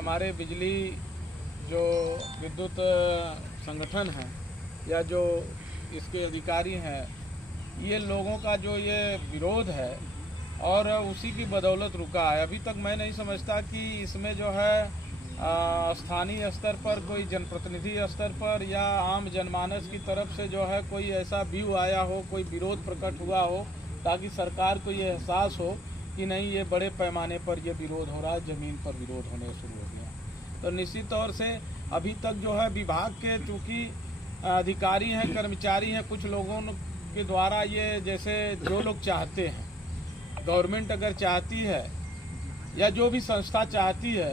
हमारे बिजली जो विद्युत संगठन है या जो इसके अधिकारी हैं, ये लोगों का जो ये विरोध है और उसी की बदौलत रुका है। अभी तक मैं नहीं समझता कि इसमें जो है स्थानीय स्तर पर कोई जनप्रतिनिधि स्तर पर या आम जनमानस की तरफ से जो है कोई ऐसा व्यू आया हो, कोई विरोध प्रकट हुआ हो, ताकि सरकार को ये एहसास हो कि नहीं, ये बड़े पैमाने पर ये विरोध हो रहा है, ज़मीन पर विरोध होने शुरू हो गया। तो निश्चित तौर से अभी तक जो है विभाग के चूँकि अधिकारी हैं, कर्मचारी हैं, कुछ लोगों के द्वारा ये जैसे जो लोग चाहते हैं, गवर्नमेंट अगर चाहती है या जो भी संस्था चाहती है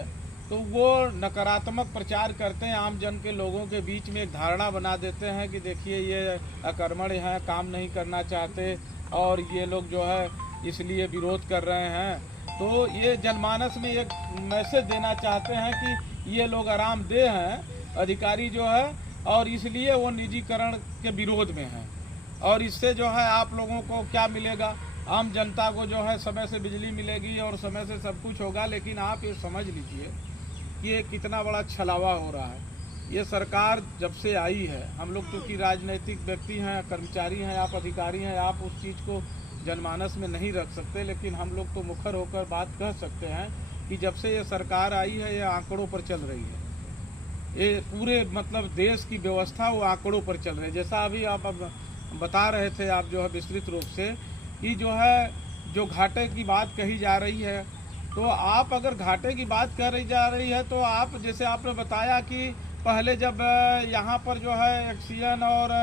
तो वो नकारात्मक प्रचार करते हैं, आम जन के लोगों के बीच में एक धारणा बना देते हैं कि देखिए ये अकर्मण्य हैं, काम नहीं करना चाहते और ये लोग जो है इसलिए विरोध कर रहे हैं। तो ये जनमानस में एक मैसेज देना चाहते हैं कि ये लोग आरामदेह हैं अधिकारी जो है, और इसलिए वो निजीकरण के विरोध में हैं। और इससे जो है आप लोगों को क्या मिलेगा, आम जनता को जो है समय से बिजली मिलेगी और समय से सब कुछ होगा। लेकिन आप ये समझ लीजिए कि ये कितना बड़ा छलावा हो रहा है। ये सरकार जब से आई है, हम लोग तो कि राजनीतिक व्यक्ति हैं, कर्मचारी हैं, आप अधिकारी हैं, आप उस चीज़ को जनमानस में नहीं रख सकते, लेकिन हम लोग तो मुखर होकर बात कह सकते हैं कि जब से ये सरकार आई है ये आंकड़ों पर चल रही है। ये पूरे मतलब देश की व्यवस्था वो आंकड़ों पर चल रही है। जैसा अभी आप अब बता रहे थे आप जो है विस्तृत रूप से कि जो है जो घाटे की बात कही जा रही है, तो आप अगर घाटे की बात कही जा रही है तो आप जैसे आपने बताया कि पहले जब यहाँ पर जो है एक्सीजन और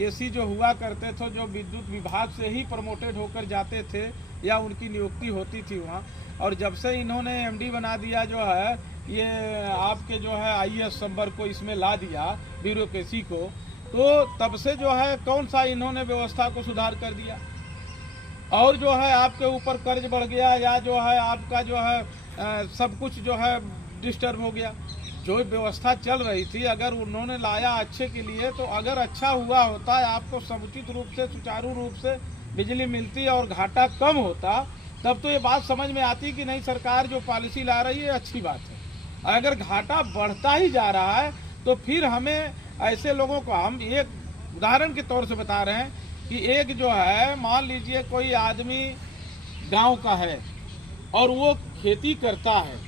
एसी जो हुआ करते थे, जो विद्युत विभाग से ही प्रमोटेड होकर जाते थे या उनकी नियुक्ति होती थी वहाँ, और जब से इन्होंने एमडी बना दिया जो है ये आपके जो है आईएएस नंबर को इसमें ला दिया ब्यूरोक्रेसी को, तो तब से जो है कौन सा इन्होंने व्यवस्था को सुधार कर दिया और जो है आपके ऊपर कर्ज बढ़ गया या जो है आपका जो है सब कुछ जो है डिस्टर्ब हो गया। जो व्यवस्था चल रही थी अगर उन्होंने लाया अच्छे के लिए, तो अगर अच्छा हुआ होता है, आपको समुचित रूप से सुचारू रूप से बिजली मिलती और घाटा कम होता, तब तो ये बात समझ में आती कि नहीं सरकार जो पॉलिसी ला रही है अच्छी बात है। अगर घाटा बढ़ता ही जा रहा है तो फिर हमें ऐसे लोगों को, हम एक उदाहरण के तौर से बता रहे हैं कि एक जो है मान लीजिए कोई आदमी गांव का है और वो खेती करता है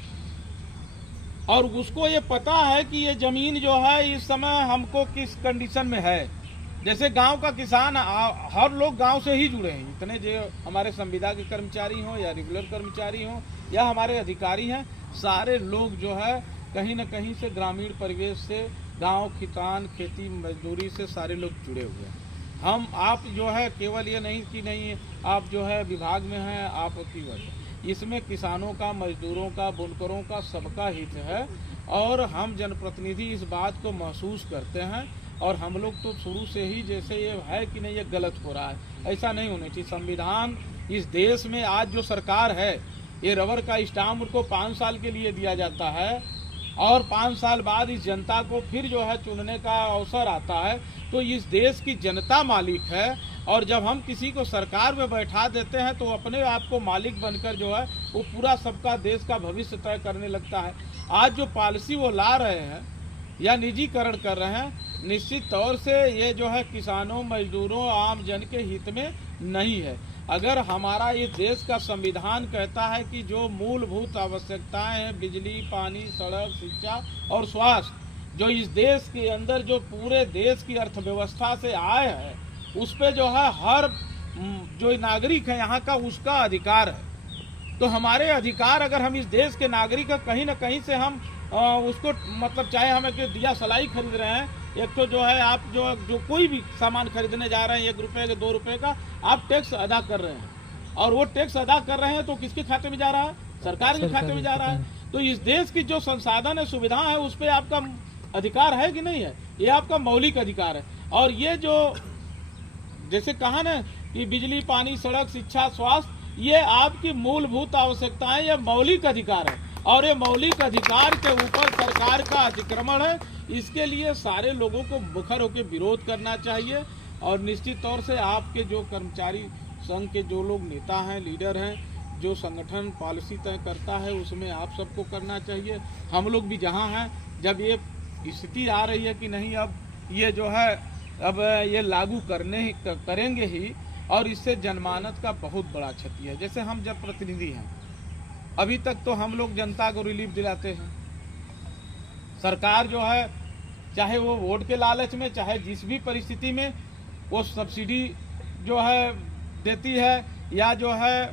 और उसको ये पता है कि ये ज़मीन जो है इस समय हमको किस कंडीशन में है। जैसे गांव का किसान, हर लोग गांव से ही जुड़े हैं, इतने जो हमारे संविदा के कर्मचारी हों या रेगुलर कर्मचारी हों या हमारे अधिकारी हैं, सारे लोग जो है कहीं न कहीं से ग्रामीण परिवेश से, गांव किसान खेती मजदूरी से सारे लोग जुड़े हुए हैं। हम आप जो है केवल ये नहीं कि नहीं आप जो है विभाग में हैं आपकी वजह, इसमें किसानों का, मजदूरों का, बुनकरों का सबका हित है और हम जनप्रतिनिधि इस बात को महसूस करते हैं। और हम लोग तो शुरू से ही जैसे ये है कि नहीं ये गलत हो रहा है, ऐसा नहीं होना चाहिए। संविधान इस देश में आज जो सरकार है, ये रबर का स्टाम्प उनको 5 साल के लिए दिया जाता है और 5 साल बाद इस जनता को फिर जो है चुनने का अवसर आता है। तो इस देश की जनता मालिक है और जब हम किसी को सरकार में बैठा देते हैं तो अपने आप को मालिक बनकर जो है वो पूरा सबका देश का भविष्य तय करने लगता है। आज जो पॉलिसी वो ला रहे हैं या निजीकरण कर रहे हैं, निश्चित तौर से ये जो है किसानों, मजदूरों, आम जन के हित में नहीं है। अगर हमारा ये देश का संविधान कहता है कि जो मूलभूत आवश्यकताएं हैं, बिजली, पानी, सड़क, शिक्षा और स्वास्थ्य, जो इस देश के अंदर जो पूरे देश की अर्थव्यवस्था से आय है, उस पे जो है हर जो नागरिक है यहाँ का उसका अधिकार है। तो हमारे अधिकार अगर हम इस देश के नागरिक का कहीं ना कहीं से हम उसको मतलब चाहे हमें कि दिया सलाई खरीद रहे हैं, एक तो जो है आप जो कोई भी सामान खरीदने जा रहे हैं 1 रुपये का 2 रुपये का आप टैक्स अदा कर रहे हैं और वो टैक्स अदा कर रहे हैं तो किसके खाते में जा रहा है? सरकार के खाते में जा रहा है। तो इस देश की जो संसाधन है, सुविधा है, उस पर आपका अधिकार है कि नहीं है? ये आपका मौलिक अधिकार है। और ये जो जैसे कहा ना कि बिजली, पानी, सड़क, शिक्षा, स्वास्थ्य, ये आपकी मूलभूत आवश्यकताएं, ये मौलिक अधिकार है और ये मौलिक अधिकार के ऊपर सरकार का अतिक्रमण है। इसके लिए सारे लोगों को मुखर होकर विरोध करना चाहिए और निश्चित तौर से आपके जो कर्मचारी संघ के जो लोग नेता हैं, लीडर हैं, जो संगठन पॉलिसी तय करता है उसमें आप सबको करना चाहिए। हम लोग भी जहाँ हैं, जब ये स्थिति आ रही है कि नहीं अब ये जो है अब ये लागू करेंगे ही, और इससे जनमानस का बहुत बड़ा क्षति है। जैसे हम जब प्रतिनिधि हैं, अभी तक तो हम लोग जनता को रिलीफ दिलाते हैं। सरकार जो है चाहे वो वोट के लालच में, चाहे जिस भी परिस्थिति में, वो सब्सिडी जो है देती है, या जो है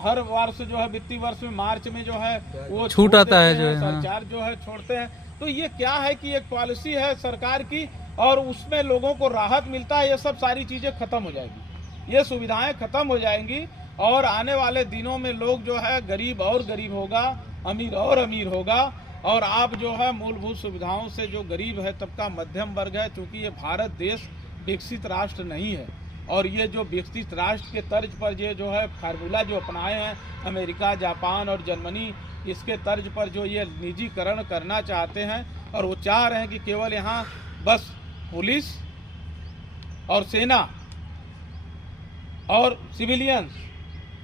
हर वर्ष जो है वित्तीय वर्ष में मार्च में जो है वो छूट आता है, जो है सरचार्ज जो है छोड़ते हैं। तो ये क्या है कि एक पॉलिसी है सरकार की, और उसमें लोगों को राहत मिलता है। ये सब सारी चीजें खत्म हो जाएगी, ये सुविधाएं खत्म हो जाएंगी, और आने वाले दिनों में लोग जो है गरीब और गरीब होगा, अमीर और अमीर होगा। और आप जो है मूलभूत सुविधाओं से जो गरीब है, तबका मध्यम वर्ग है, चूंकि ये भारत देश विकसित राष्ट्र नहीं है, और ये जो विकसित राष्ट्र के तर्ज पर ये जो है फार्मूला जो अपनाए हैं अमेरिका, जापान और जर्मनी, इसके तर्ज पर जो ये निजीकरण करना चाहते हैं, और वो चाह रहे हैं कि केवल यहाँ बस पुलिस और सेना और सिविलियंस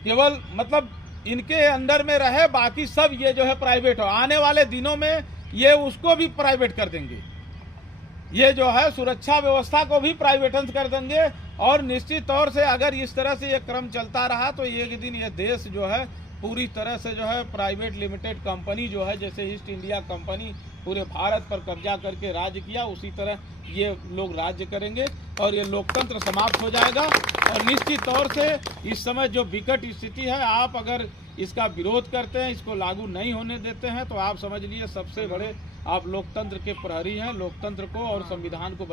केवल मतलब इनके अंडर में रहे, बाकी सब ये जो है प्राइवेट हो। आने वाले दिनों में ये उसको भी प्राइवेट कर देंगे, ये जो है सुरक्षा व्यवस्था को भी प्राइवेटाइज कर देंगे। और निश्चित तौर से अगर इस तरह से ये क्रम चलता रहा तो एक दिन ये देश जो है पूरी तरह से जो है प्राइवेट लिमिटेड कंपनी जो है, जैसे ईस्ट इंडिया कंपनी पूरे भारत पर कब्जा करके राज्य किया, उसी तरह ये लोग राज्य करेंगे, और ये लोकतंत्र समाप्त हो जाएगा। और निश्चित तौर से इस समय जो विकट स्थिति है, आप अगर इसका विरोध करते हैं, इसको लागू नहीं होने देते हैं, तो आप समझ लीजिए सबसे बड़े आप लोकतंत्र के प्रहरी हैं। लोकतंत्र को और संविधान को